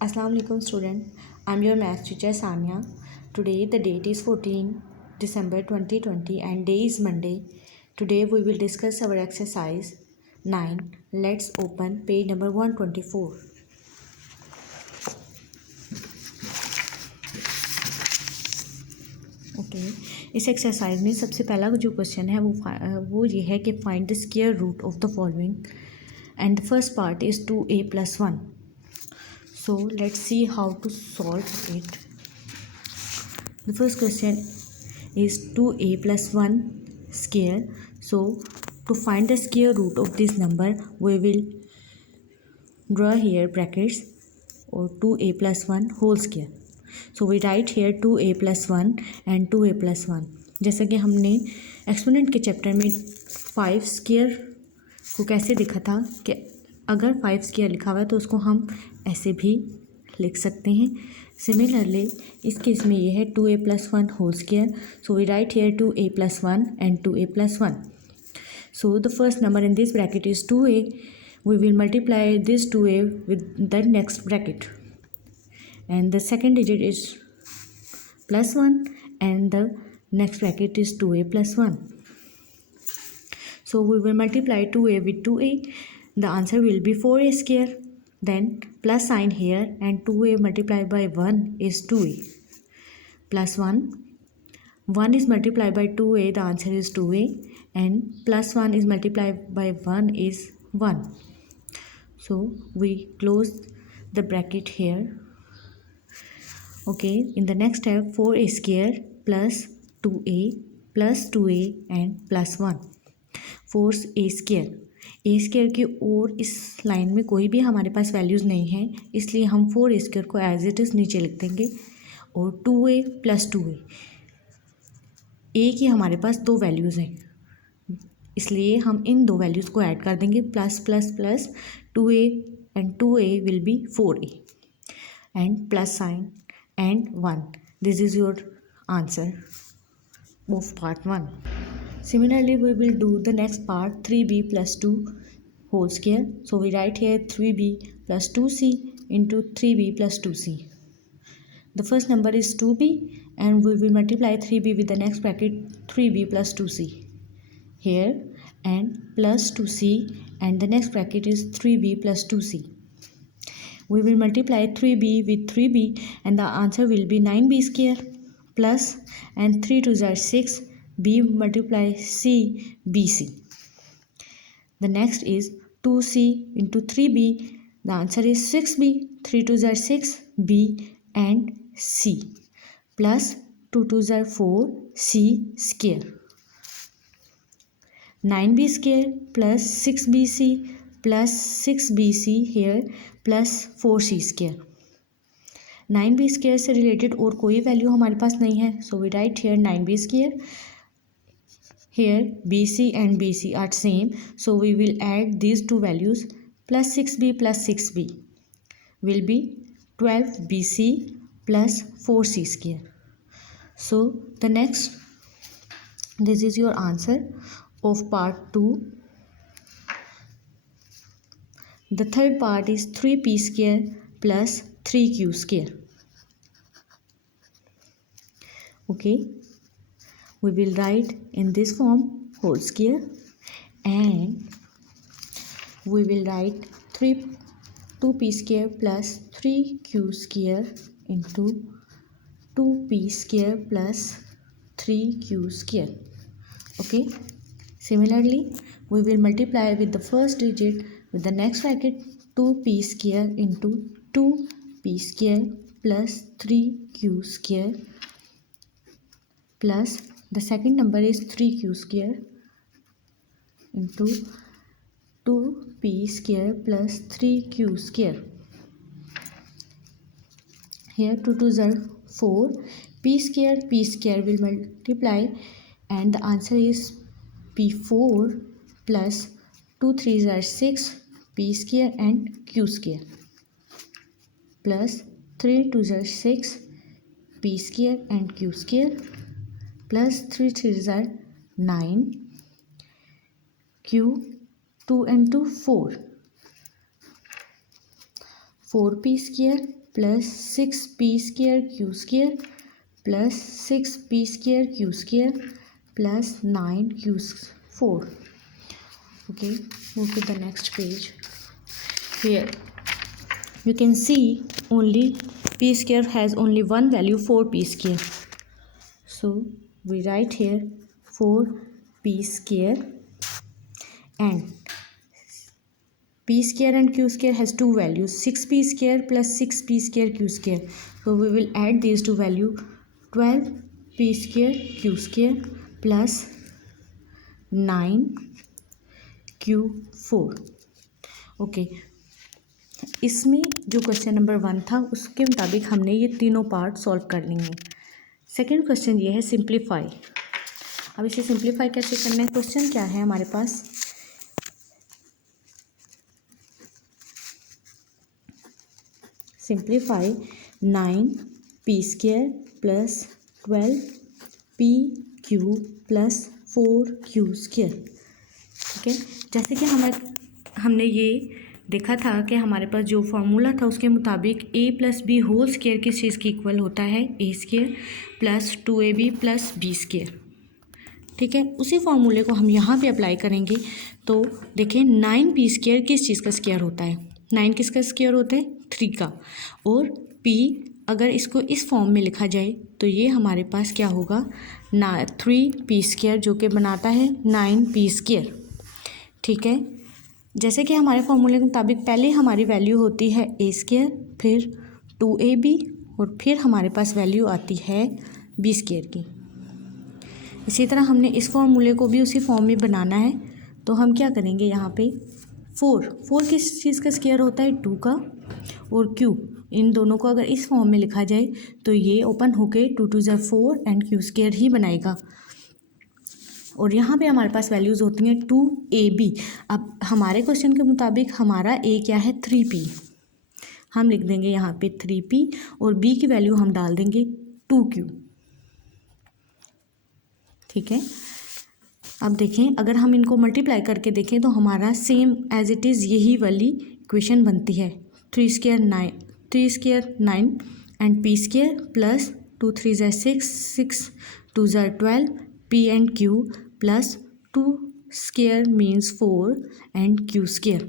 Assalamu alaikum student. I'm your math teacher Sania. Today the date is 14 December 2020 and day is Monday. Today we will discuss our exercise 9. Let's open page number 124. Okay इस exercise में सबसे पहला जो question है वो ये है कि find the square root of the following and the first part is 2a+1. So let's see how to solve it. The first question is 2a+1 square. So to find the square root of this number, we will draw here brackets or 2a+1 whole square. So we write here 2a+1 and 2a+1. जैसा कि हमने exponent के chapter में 5 square को कैसे देखा था कि अगर 5 स्क्वायर लिखा हुआ है तो उसको हम ऐसे भी लिख सकते हैं. सिमिलरली इस केस में ये है 2a+1 whole square. So we write here 2a+1 and 2a+1. So the first number in this bracket is 2a. We will multiply this 2a with the next bracket and the second digit is +1 and the next bracket is 2a+1. So we will multiply 2a with 2a. The answer will be 4a square. Then plus sign here and 2a multiplied by 1 is 2a. Plus 1. 1 is multiplied by 2a, the answer is 2a. And plus 1 is multiplied by 1 is 1. So we close the bracket here. Okay, in the next step 4a square plus 2a plus 2a and plus 1. 4a square. A square की और इस line में कोई भी हमारे पास values नहीं है, इसलिए हम 4a स्क्वायर को एज इट इज़ नीचे लिख देंगे. और 2a प्लस 2a, ए की हमारे पास दो वैल्यूज़ हैं, इसलिए हम इन दो वैल्यूज़ को ऐड कर देंगे. Plus plus plus 2a and 2a will be 4a and plus sign and 1. This is your answer of part 1. Similarly, we will do the next part 3b plus 2 whole square. So we write here 3b plus 2c into 3b plus 2c. The first number is 2b and we will multiply 3b with the next bracket 3b plus 2c here and plus 2c and the next bracket is 3b plus 2c. We will multiply 3b with 3b and the answer will be 9b square plus and 3 2s are 6 b multiply c bc. The next is 2c into 3b. The answer is 6b. 3 2s are 6 b and c plus 2 2s are 4 c square. 9b square plus 6bc plus 6bc here plus 4c square. 9b square से related और कोई value हमारे पास नहीं है, so we write here 9b square. Here bc and bc are same, so we will add these two values. Plus 6b plus 6b will be 12bc plus 4c square. So the next, this is your answer of part 2. The third part is 3p square plus 3q square. Okay, we will write in this form whole square and we will write 2p square plus 3q square into 2p square plus 3q square. Okay, similarly we will multiply with the first digit with the next bracket 2p square into 2p square plus 3q square plus the second number is 3q square into 2p square plus 3q square. Here 2 2s are 4. P square will multiply and the answer is p4 plus 2 3s are 6 p square and q square plus 3 2s are 6 p square and q square plus 3 3s are 9 q 2 and 2 4 4p square plus 6p² q² plus 6p² q² plus 9q4. Okay, move to the next page. Here you can see only p² has only one value, 4p². So we write here 4p² and p² and q² has two values, 6p² plus 6p² q². So we will add these two value, 12p² q² plus 9q4. Okay, इसमें जो question number 1 था उसके मुताबिक हमने ये तीनों part solve कर लेंगे। सेकंड क्वेश्चन ये है सिंप्लीफाई। अब इसे सिंप्लीफाई कैसे करना है, क्वेश्चन क्या है हमारे पास, simplify 9p² plus 12pq plus 4q²। ठीक है, जैसे कि हमने ये देखा था कि हमारे पास जो फॉर्मूला था उसके मुताबिक a plus B whole square किस चीज़ की इक्वल होता है, a² plus 2ab plus b²। ठीक है, उसी फॉर्मूले को हम यहाँ पे अप्लाई करेंगे तो देखें 9p² किस चीज़ का स्क्वायर होता है, 9 किसका स्क्वायर होता है, 3 का, और p अगर इसको इस फॉर्म में लिखा जाए तो ये हमारे पास क्या होगा, 3p² जो कि बनाता है 9p²। ठीक है, जैसे कि हमारे फॉर्मूले के मुताबिक पहले हमारी वैल्यू होती है a², फिर 2ab और फिर हमारे पास वैल्यू आती है b² की। इसी तरह हमने इस फॉर्मूले को भी उसी फॉर्म में बनाना है तो हम क्या करेंगे, यहाँ पे 4 किस चीज़ का स्क्वायर होता है, 2 का, और q इन दोनों को अगर इस फॉर्म में लिखा जाए तो ये ओपन होके 2 2 ज़ा 4 एंड q² ही बनाएगा। और यहाँ पे हमारे पास वैल्यूज़ होती हैं 2ab। अब हमारे क्वेश्चन के मुताबिक हमारा a क्या है, 3p, हम लिख देंगे यहाँ पे 3p और b की वैल्यू हम डाल देंगे 2q। ठीक है, अब देखें अगर हम इनको मल्टीप्लाई करके देखें तो हमारा सेम एज इट इज़ यही वाली इक्वेशन बनती है, 3² 9 एंड p² प्लस 2 3 ज़ा 6 6 2 ज़ा 12 p and q plus 2² means 4 and q²।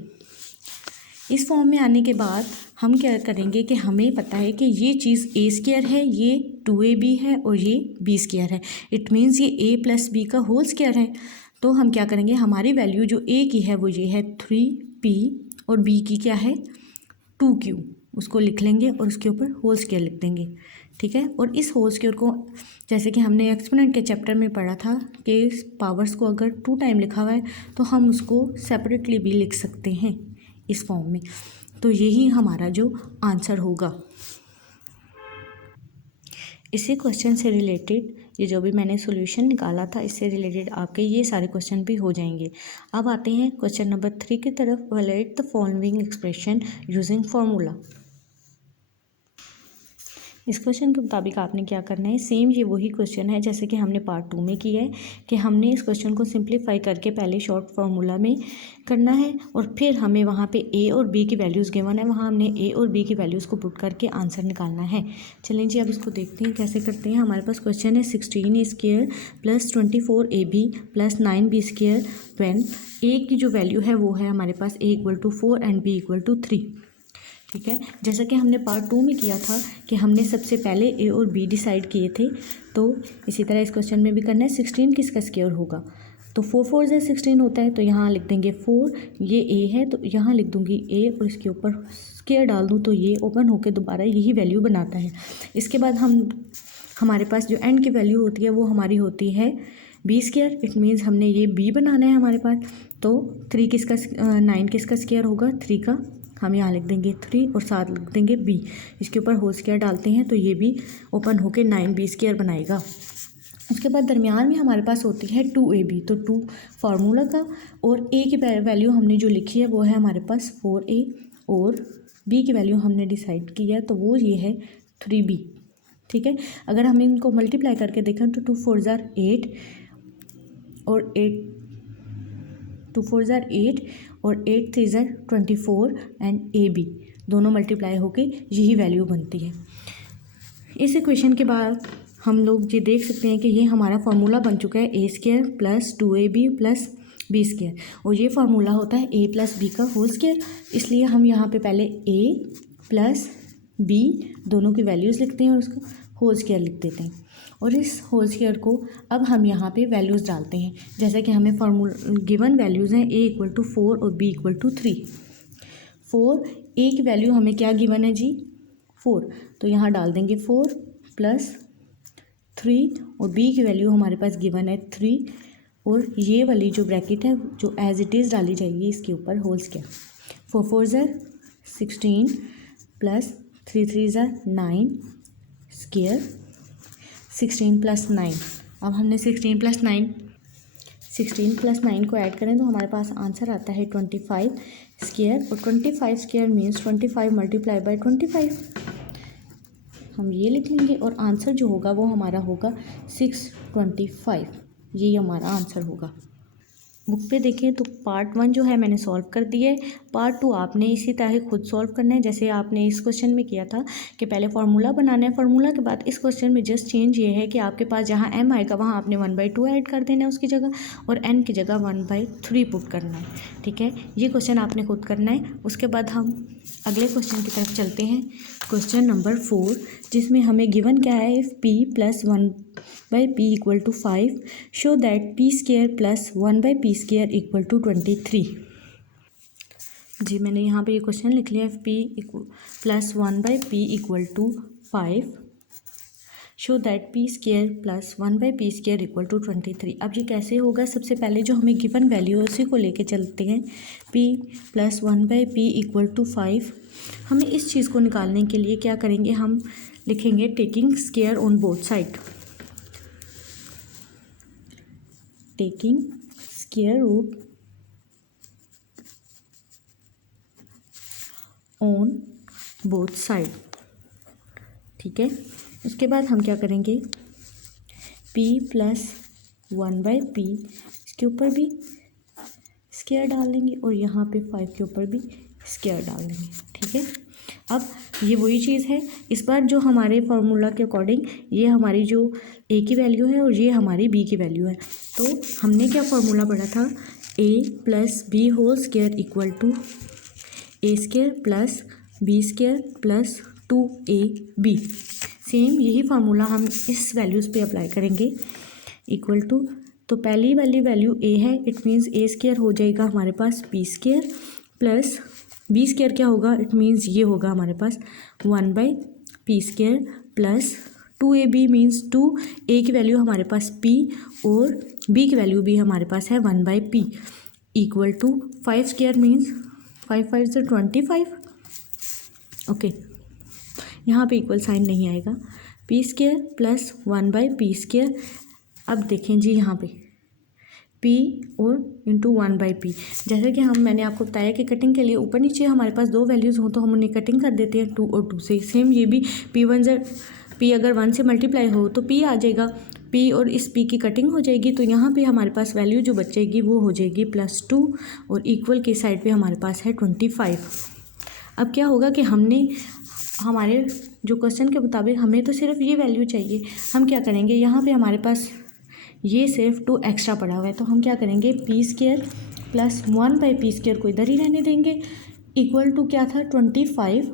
इस फॉर्म में आने के बाद हम क्या करेंगे कि हमें पता है कि ये चीज़ a² है, ये 2ab है और ये b² है, इट मीन्स ये a प्लस b का होल स्क्वायर है। तो हम क्या करेंगे, हमारी वैल्यू जो a की है वो ये है 3p और b की क्या है 2q, उसको लिख लेंगे और उसके ऊपर होल स्क्वायर लिख देंगे। ठीक है, और इस होल स्क्वायर को जैसे कि हमने एक्सपोनेंट के चैप्टर में पढ़ा था कि पावर्स को अगर 2 टाइम लिखा हुआ है तो हम उसको सेपरेटली भी लिख सकते हैं इस फॉर्म में। तो यही हमारा जो आंसर होगा। इसी क्वेश्चन से रिलेटेड ये जो भी मैंने सॉल्यूशन निकाला था इससे रिलेटेड आपके ये सारे क्वेश्चन भी हो जाएंगे। अब आते हैं क्वेश्चन नंबर 3 की तरफ। Evaluate the following expression using formula. इस क्वेश्चन के मुताबिक आपने क्या करना है, सेम ये वही क्वेश्चन है जैसे कि हमने पार्ट 2 में किया है कि हमने इस क्वेश्चन को सिंप्लीफाई करके पहले शॉर्ट फार्मूला में करना है और फिर हमें वहाँ पे a और b की वैल्यूज़ गिवन है, वहाँ हमने a और b की वैल्यूज़ को पुट करके आंसर निकालना है। चलें जी, अब इसको देखते हैं कैसे करते हैं। हमारे पास क्वेश्चन है 16a² plus 24ab plus 9b² when a की जो वैल्यू है वो है हमारे पास a = 4 एंड b = 3। ठीक है, जैसा कि हमने पार्ट 2 में किया था कि हमने सबसे पहले a और b डिसाइड किए थे, तो इसी तरह इस क्वेश्चन में भी करना है। 16 किसका स्क्वायर होगा, तो 4 4 ज़ा 16 होता है, तो यहाँ लिख देंगे 4, ये a है तो यहाँ लिख दूँगी a और इसके ऊपर स्क्वायर डाल दूँ तो ये ओपन होकर दोबारा यही वैल्यू बनाता है। इसके बाद हमारे पास जो एंड की वैल्यू होती है वो हमारी होती है b², इट मीन्स हमने ये b बनाना है हमारे पास। तो 9 किसका स्क्वायर होगा, 3 का, हम यहाँ लिख देंगे 3 और साथ लिख देंगे b, इसके ऊपर होल स्क्वायर डालते हैं तो ये भी ओपन होके 9b² बनाएगा। उसके बाद दरमियान में हमारे पास होती है 2ab, तो 2 फार्मूला का और a की वैल्यू हमने जो लिखी है वो है हमारे पास 4a और b की वैल्यू हमने डिसाइड की है तो वो ये है 3b। ठीक है, अगर हम इनको मल्टीप्लाई करके देखें तो 2 4 ज़ा 8 और 2 4 ज़ा 8 और 8 3 ज़ा 24 एंड ab, दोनों मल्टीप्लाई होके यही वैल्यू बनती है। इस इक्वेशन के बाद हम लोग ये देख सकते हैं कि ये हमारा फार्मूला बन चुका है a square plus 2ab plus b square, और ये फार्मूला होता है a प्लस बी का होल स्क्वायर। इसलिए हम यहाँ पे पहले a प्लस बी दोनों की वैल्यूज़ लिखते हैं और उसका होल स्क्वायर लिख देते हैं, और इस होल स्क्वायर को अब हम यहाँ पे वैल्यूज़ डालते हैं। जैसे कि हमें फार्मूला गिवन वैल्यूज़ हैं a इक्वल टू 4 और b इक्वल टू 3। 4 a की वैल्यू हमें क्या गिवन है जी 4, तो यहाँ डाल देंगे 4 प्लस 3, और b की वैल्यू हमारे पास गिवन है 3, और ये वाली जो ब्रैकेट है जो एज इट इज़ डाली जाएगी इसके ऊपर होल स्क्वायर। 4 4 ज़र 16 प्लस 3 3 ज़र 9 स्क्वायर 16 प्लस 9। अब हमने 16 प्लस 9 को ऐड करें तो हमारे पास आंसर आता है 25 स्क्वायर, और 25 स्क्वायर मीन्स 25 मल्टीप्लाई बाय 25, हम ये लिख लेंगे, और आंसर जो होगा वो हमारा होगा 625। यही हमारा आंसर होगा। बुक पे देखें तो पार्ट 1 जो है मैंने सॉल्व कर दिया है, पार्ट 2 आपने इसी तरह खुद सॉल्व करना है जैसे आपने इस क्वेश्चन में किया था कि पहले फार्मूला बनाना है, फार्मूला के बाद इस क्वेश्चन में जस्ट चेंज ये है कि आपके पास जहाँ m आएगा वहाँ आपने 1/2 ऐड कर देना है उसकी जगह, और n की जगह 1/3 पुट करना है। ठीक है, ये क्वेश्चन आपने खुद करना है। उसके बाद हम अगले क्वेश्चन की तरफ चलते हैं, क्वेश्चन नंबर 4, जिसमें हमें गिवन क्या है, if p plus 1/p equal to 5 show that p square plus 1/p square equal to 23। जी मैंने यहाँ पे ये क्वेश्चन लिख लिया, if p plus 1/p equal to 5 show that p square plus 1/p square equal to 23। अब ये कैसे होगा, सबसे पहले जो हमें गिवन वैल्यू है उसी को लेके चलते हैं। p plus 1/p equal to 5, हमें इस चीज़ को निकालने के लिए क्या करेंगे, हम लिखेंगे taking square on both side, taking square root on both side. ठीक है, उसके बाद हम क्या करेंगे, p प्लस 1/p इसके ऊपर भी स्क्वायर डाल देंगे, और यहाँ पे 5 के ऊपर भी स्क्वायर डाल देंगे। ठीक है, अब ये वही चीज़ है, इस बार जो हमारे फार्मूला के अकॉर्डिंग ये हमारी जो a की वैल्यू है और ये हमारी b की वैल्यू है। तो हमने क्या फार्मूला पढ़ा था, a plus B whole square equal to a square plus b square plus 2ab। Same यही फार्मूला हम इस वैल्यूज़ पे अप्लाई करेंगे, इक्वल टू, तो पहली वाली वैल्यू a है, इट मीन्स a स्क्वायर हो जाएगा हमारे पास b square plus b square क्या होगा, इट मीन्स ये होगा हमारे पास 1/p square plus 2ab means 2a की वैल्यू हमारे पास p और b की वैल्यू भी हमारे पास है 1/p equal to 5 square means 5 5 से 25। ओके, यहाँ पे इक्वल साइन नहीं आएगा, p square plus 1/p square. अब देखें जी यहाँ पे p और इंटू 1/p, जैसे कि मैंने आपको बताया कि कटिंग के लिए ऊपर नीचे हमारे पास दो वैल्यूज़ हों तो हम उन्हें कटिंग कर देते हैं 2 और 2 से। सेम ये भी p अगर 1 से मल्टीप्लाई हो तो p आ जाएगा, p और इस p की कटिंग हो जाएगी, तो यहाँ पे हमारे पास वैल्यू जो बचेगी वो हो जाएगी +2, और इक्वल के साइड पे हमारे पास है 25। अब क्या होगा कि हमने हमारे जो क्वेश्चन के मुताबिक हमें तो सिर्फ ये वैल्यू चाहिए, हम क्या करेंगे, यहाँ पे हमारे पास ये सिर्फ 2 एक्स्ट्रा पड़ा हुआ है, तो हम क्या करेंगे, p square plus 1/p square को इधर ही रहने देंगे, इक्वल टू क्या था 25।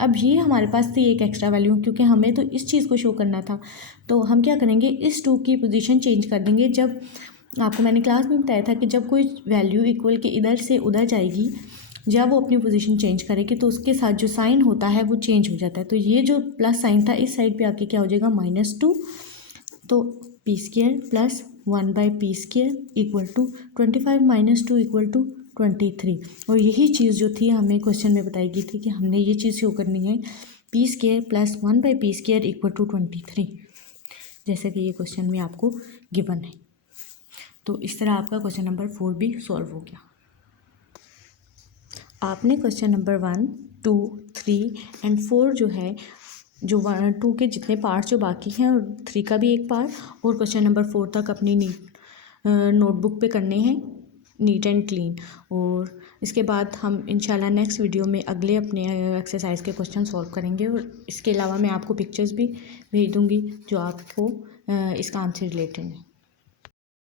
अब ये हमारे पास थी एक एक्स्ट्रा वैल्यू, क्योंकि हमें तो इस चीज़ को शो करना था, तो हम क्या करेंगे, इस 2 की पोजीशन चेंज कर देंगे। जब आपको मैंने क्लास में बताया था कि जब कोई वैल्यू इक्वल के इधर से उधर जाएगी, जब वो अपनी पोजीशन चेंज करेगी तो उसके साथ जो साइन होता है वो चेंज हो जाता है, तो ये जो प्लस साइन था इस साइड पे आके क्या हो जाएगा -2, तो p square plus 1/p square equal to 25 - 2 equal to 23। और यही चीज़ जो थी हमें क्वेश्चन में बताई गई थी कि हमने ये चीज़ शो करनी है, p square plus 1/p square equal to 23, जैसे कि ये क्वेश्चन में आपको गिवन है। तो इस तरह आपका क्वेश्चन नंबर 4 भी सॉल्व हो गया। आपने क्वेश्चन नंबर 1, 2, 3 एंड 4 जो है, जो 2 के जितने पार्ट्स जो बाकी हैं और 3 का भी एक पार्ट, और क्वेश्चन नंबर 4 तक अपनी नोटबुक पे करने हैं नीट एंड क्लीन। और इसके बाद हम इंशाल्लाह नेक्स्ट वीडियो में अगले अपने एक्सरसाइज के क्वेश्चन सॉल्व करेंगे और इसके अलावा मैं आपको पिक्चर्स भी भेज दूँगी जो आपको इसका आंसर रिलेटेड है।